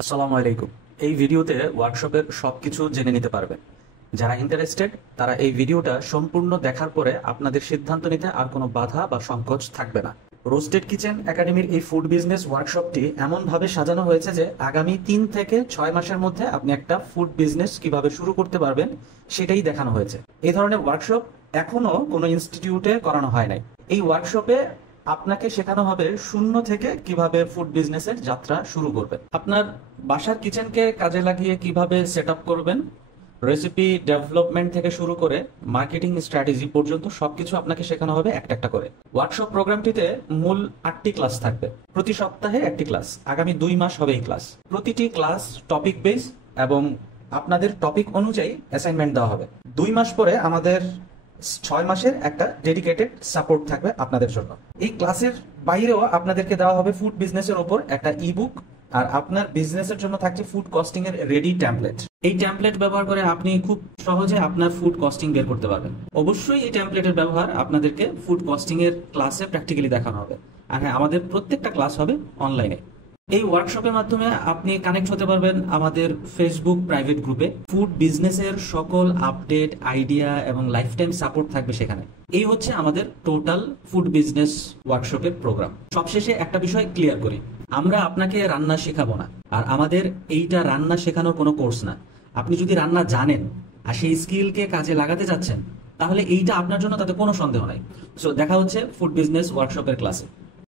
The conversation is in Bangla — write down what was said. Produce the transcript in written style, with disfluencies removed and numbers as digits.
আসসালামু আলাইকুম। এই ভিডিওতে ওয়ার্কশপের সবকিছু জেনে নিতে পারবেন। যারা ইন্টারেস্টেড তারা এই ভিডিওটা সম্পূর্ণ দেখার পরে আপনাদের সিদ্ধান্ত নিতে আর কোনো বাধা বা সংকোচ থাকবে না। রোস্টেড কিচেন একাডেমির এই ফুড বিজনেস ওয়ার্কশপটি এমনভাবে সাজানো হয়েছে যে আগামী 3 থেকে 6 মাসের মধ্যে আপনি একটা ফুড বিজনেস কিভাবে শুরু করতে পারবেন সেটাই দেখানো হয়েছে। এই ধরনের ওয়ার্কশপ এখনো কোনো ইনস্টিটিউটে করানো হয় নাই। এই ওয়ার্কশপে আপনাকে শেখানো হবে শূন্য থেকে কিভাবে ফুড বিজনেসের যাত্রা শুরু করবেন, আপনার বাসার কিচেনকে কাজে লাগিয়ে কিভাবে সেট আপ করবেন, রেসিপি ডেভেলপমেন্ট থেকে শুরু করে মার্কেটিং স্ট্র্যাটেজি পর্যন্ত সবকিছু আপনাকে শেখানো হবে একটা একটা করে। ওয়ার্কশপ প্রোগ্রামটিতে মূল 8টি ক্লাস থাকবে, প্রতি সপ্তাহে একটি ক্লাস, আগামী 2 মাস হবে এই ক্লাস। প্রতিটি ক্লাস টপিক বেস এবং আপনাদের টপিক অনুযায়ী অ্যাসাইনমেন্ট দেওয়া হবে। 2 মাস পরে আমাদের 6 মাসের একটা ডেডিকেটেড সাপোর্ট থাকবে আপনাদের জন্য। এই ক্লাসের বাইরেও আপনাদেরকে দেওয়া হবে ফুড বিজনেসের ওপর একটা ইবুক, আর আপনার বিজনেসের জন্য থাকছে ফুড কস্টিং এর রেডি ট্যাম্পলেট। এই ট্যাম্পলেট ব্যবহার করে আপনি খুব সহজে আপনার ফুড কস্টিং বের করতে পারবেন। অবশ্যই এই ট্যাম্পলেটের ব্যবহার আপনাদেরকে ফুড কস্টিং এর ক্লাসে প্র্যাকটিক্যালি দেখানো হবে। আর হ্যাঁ, আমাদের প্রত্যেকটা ক্লাস হবে অনলাইনে। এই ওয়ার্কশপের মাধ্যমে আপনি কানেক্ট হতে পারবেন আমাদের ফেসবুক প্রাইভেট গ্রুপে। ফুড বিজনেসের সকল আপডেট, আইডিয়া এবং লাইফ টাইম সাপোর্ট থাকবে সেখানে। এই হচ্ছে আমাদের টোটাল ফুড বিজনেস ওয়ার্কশপের প্রোগ্রাম। সবশেষে একটা বিষয় ক্লিয়ার করি, আমরা আপনাকে রান্না শেখাবো না, আর আমাদের এইটা রান্না শেখানোর কোনো কোর্স না। আপনি যদি রান্না জানেন আর সেই স্কিলকে কাজে লাগাতে চাচ্ছেন, তাহলে এইটা আপনার জন্য, তাতে কোনো সন্দেহ নাই। সো দেখা হচ্ছে ফুড বিজনেস ওয়ার্কশপের ক্লাসে।